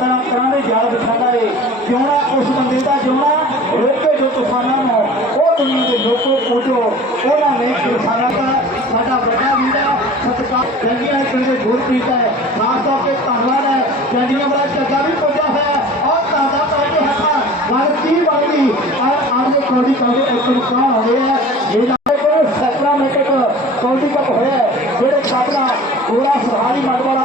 ਤਰ੍ਹਾਂ ਤਰ੍ਹਾਂ ਦੇ ਜਾਲ ਵਿਛਾਦਾ ਏ ਜਿਉਣਾ ਉਸ ਬੰਦੇ ਦਾ ਜਿਉਣਾ ਰੋਕੇ ਜੋ ਤੂਫਾਨਾਂ ਨੂੰ ਉਹ ਦੁਨੀਆ ਦੇ ਲੋਕੋ ਪੂਜੋ ਉਹਨਾਂ ਨੇ ਕਿਸਾਨਾਂ ਦਾ ਸਾਡਾ ਵੱਡਾ ਵੀਰਾ ਸਤਕਾਰ ਜੰਗੀਆਂ ਪਿੰਡ ਦੇ ਗੁਰਪ੍ਰੀਤ ਹੈ ਖਾਸ ਤੌਰ ਧੰਨਵਾਦ ਹੈ ਜੰਗੀਆਂ ਵਾਲਾ ਚੱਗਾ ਵੀ ਪੁੱਜਾ ਹੋਇਆ ਔਰ ਤਾਜ਼ਾ ਕਰਕੇ ਹੱਥਾਂ ਗੱਲ ਕੀ ਬਣਦੀ ਔਰ ਆਪ ਦੇ ਕੌਡੀ ਕੌਡੀ ਐਕਸ਼ਨ ਕਾ ਹੋ ਰਿਹਾ ਜਿਹੜਾ ਕੋਲ ਸੈਕਰਾਮੈਂਟਿਕ ਕੌਡੀ ਹੋਇਆ ਜਿਹੜੇ ਛਾਪਣਾ ਗੋਰਾ ਸਰਹਾਰੀ ਮੰਡਵਾਲਾ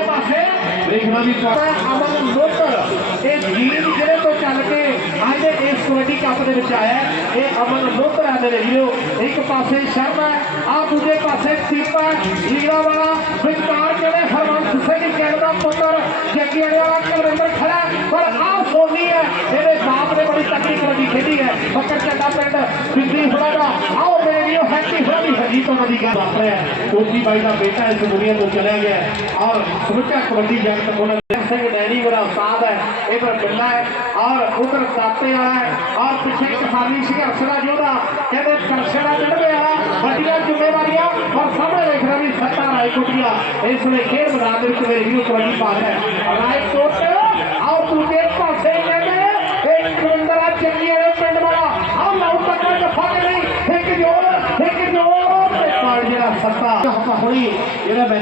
ਦੇਖਣਾ ਵੀ ਅਮਨ ਲੋਕਰ ਇਹ ਜੀਵ ਜਿਹੜੇ ਤੋਂ ਚੱਲ ਕੇ ਅੱਜ ਇਸ ਕਬੱਡੀ ਕੱਪ ਦੇ ਵਿੱਚ ਆਇਆ ਇਹ ਅਮਨ ਲੋਕਰ ਮੇਰੇ ਵੀਰੋ ਇੱਕ ਪਾਸੇ ਸ਼ਰਮਾ ਆ ਦੂਜੇ ਪਾਸੇ ਸੀਪਾ ਹੀਰਾ ਵਾਲਾ ਜਿਹੜੇ ਹਰਮਨ ਸਿੰਘ ਗਿੱਲ ਦਾ ਪੁੱਤਰ ਜੱਗੀ ਵਾਲਾ ਕਰਵਿੰਦਰ ਖੜਾ ਪਰ ਆ ਸੋਨੀ ਹੈ ਇਹਦੇ ਬਾਪ ਨੇ ਬੜੀ ਤਕੜੀ ਕਬੱਡੀ ਖੇਡੀ ਹੈ ਬੱਕਰ ਚੱਡਾ ਪਿੰਡ ਬਿੱਲੀ ਹੋਣਾ ਦਾ ਆਓ ਮੇਰੇ ਵੀਰੋ ਹੈਪੀ ਹੋਣਾ اور سم دیکھ رہا بھی ستارے اس وقت بنا دور ہے خوشخبر آئے گا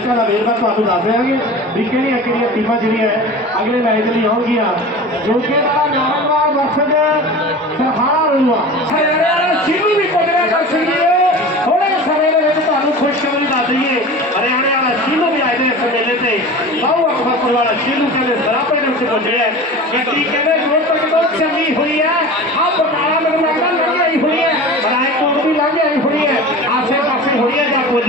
چن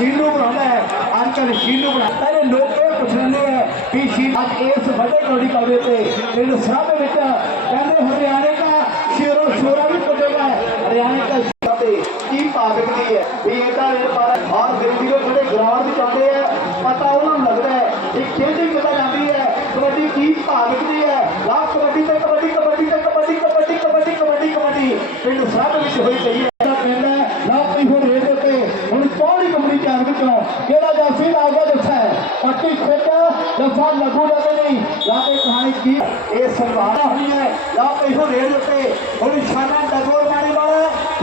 ਸ਼ੀਲ ਨੂੰ ਬਣਾਉਣਾ ਹੈ ਅੰਕਲ ਸ਼ੀਲ ਨੂੰ ਬਣਾ ਪਹਿਲੇ ਲੋਕੇ ਪੁੱਛਣੇ ਹੈ ਕਿ ਸ਼ੀਲ ਅੱਜ ਇਸ ਵੱਡੇ ਕੋੜੀ ਕਾਵੇ ਤੇ ਜਿਹੜੇ ਸਾਹਮਣੇ ਵਿੱਚ ਕਹਿੰਦੇ ਹਰਿਆਣੇ ਦਾ ਸ਼ੇਰੋ ਸ਼ੋਰਾ ਵੀ ਪੁੱਟੇਗਾ ਹਰਿਆਣੇ ਦਾ ਸਾਤੇ ਕੀ ਕੀ ਦੀ ਹੈ ਵੀ ਇਹਦਾ ਤਾਂ ਇਹ ਪਰ ਹਰ ਗਰੀਬੀ ਦੇ ਜਿਹੜੇ ਗਰਾਊਂਡ ਵਿੱਚ ਆਉਂਦੇ ਆ ਪਤਾ ਉਹਨਾਂ ਨੂੰ ਲੱਗਦਾ ਹੈ ਇਹ ਖੇਡੀ ਕਿਦਾਂ ਜਾਂਦੀ ਹੈ ਕਬੱਡੀ ਕੀ ਦੀ ਹੈ ਲਾ ਕਬੱਡੀ ਤੇ ਕਬੱਡੀ ਕਬੱਡੀ ਤੇ ਕਬੱਡੀ ਕਬੱਡੀ ਕਬੱਡੀ ਕਬੱਡੀ ਕਬੱਡੀ ਪਿੰਡ لگوا سٹی چلو گاجی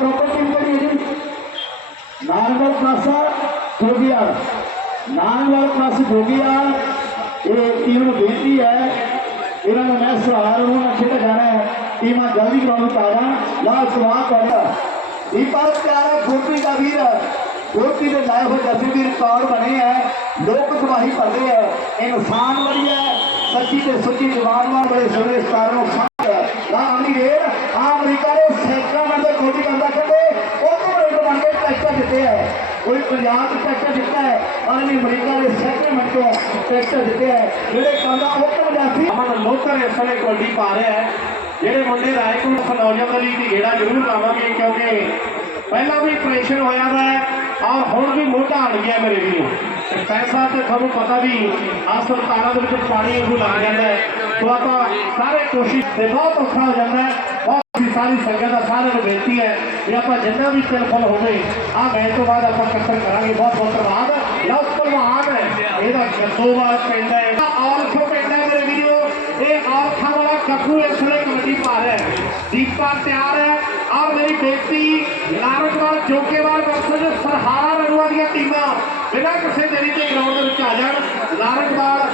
پروپرٹیسیا پلس گوگی آ ਇਹ ਟੀਮ ਨੂੰ ਬੇਨਤੀ ਹੈ ਇਹਨਾਂ ਨੂੰ ਮੈਂ ਸਹਾਰ ਨੂੰ ਅੱਛੇ ਟਿਕਾਣਾ ਹੈ ਟੀਮਾਂ ਜਲਦੀ ਕਰਾਉਣ ਤਾਰਾਂ ਲਾ ਸਵਾਹ ਤੁਹਾਡਾ ਦੀਪਕ ਪਿਆਰਾ ਗੁਰਪ੍ਰੀਤ ਦਾ ਵੀਰ ਗੁਰਪ੍ਰੀਤ ਦੇ ਲਾਇਕ ਹੋ ਜੱਸੀ ਦੀ ਰਿਕਾਰਡ ਬਣੇ ਹੈ ਲੋਕ ਗਵਾਹੀ ਭਰਦੇ ਹੈ ਇਨਸਾਨ ਵਧੀਆ ਸੱਚੀ ਤੇ ਸੁੱਚੀ ਜਵਾਨ ਵਾਲੇ ਸੋਹਣੇ ਸਟਾਰ ਨੂੰ ਸਾਹ ਲਾ ਅਮੀਰ ਆਮਰੀ ਕੋਈ ਪੰਜਾਬ ਟਰੈਕਟਰ ਦਿੱਤਾ ਹੈ ਔਰ ਅਮਰੀਕਾ ਦੇ ਸੈਟਲਮੈਂਟ ਤੋਂ ਟਰੈਕਟਰ ਦਿੱਤੇ ਹੈ ਜਿਹੜੇ ਕੰਦਾ ਹੁਕਮ ਜਾਸੀ ਅਮਨ ਲੋਕਰ ਇਸ ਵੇਲੇ ਕੋਡੀ ਪਾ ਰਿਹਾ ਹੈ ਜਿਹੜੇ ਮੁੰਡੇ ਰਾਏਕੁੰਡ ਫਨੌਜਮ ਅਲੀ ਦੀ ਢੇੜਾ ਜ਼ਰੂਰ ਪਾਵਾਂਗੇ ਕਿਉਂਕਿ ਪਹਿਲਾਂ ਵੀ ਪ੍ਰੈਸ਼ਰ ਹੋਇਆ ਹੈ ਔਰ ਹੁਣ ਵੀ ਮੋਢਾ ਅੜ ਗਿਆ ਮੇਰੇ ਵੀ ਪੈਸਾ ਤੇ ਤੁਹਾਨੂੰ ਪਤਾ ਵੀ ਸਰਕਾਰਾਂ ਦੇ ਵਿੱਚ ਪਾਣੀ ਉਹ ਲਾ ਜਾਂਦਾ ਹੈ ਤੋਂ ਆਪਾਂ ਸਾਰੇ ਕੋਸ਼ਿਸ਼ ਤੇ ਬਹੁਤ ਔਖਾ ਹੋ ਜਾਂਦਾ ਹੈ والا قبو اس وقت مرضی پار پار تیار ہے سرارا ٹیمیں بنا کسی طریقے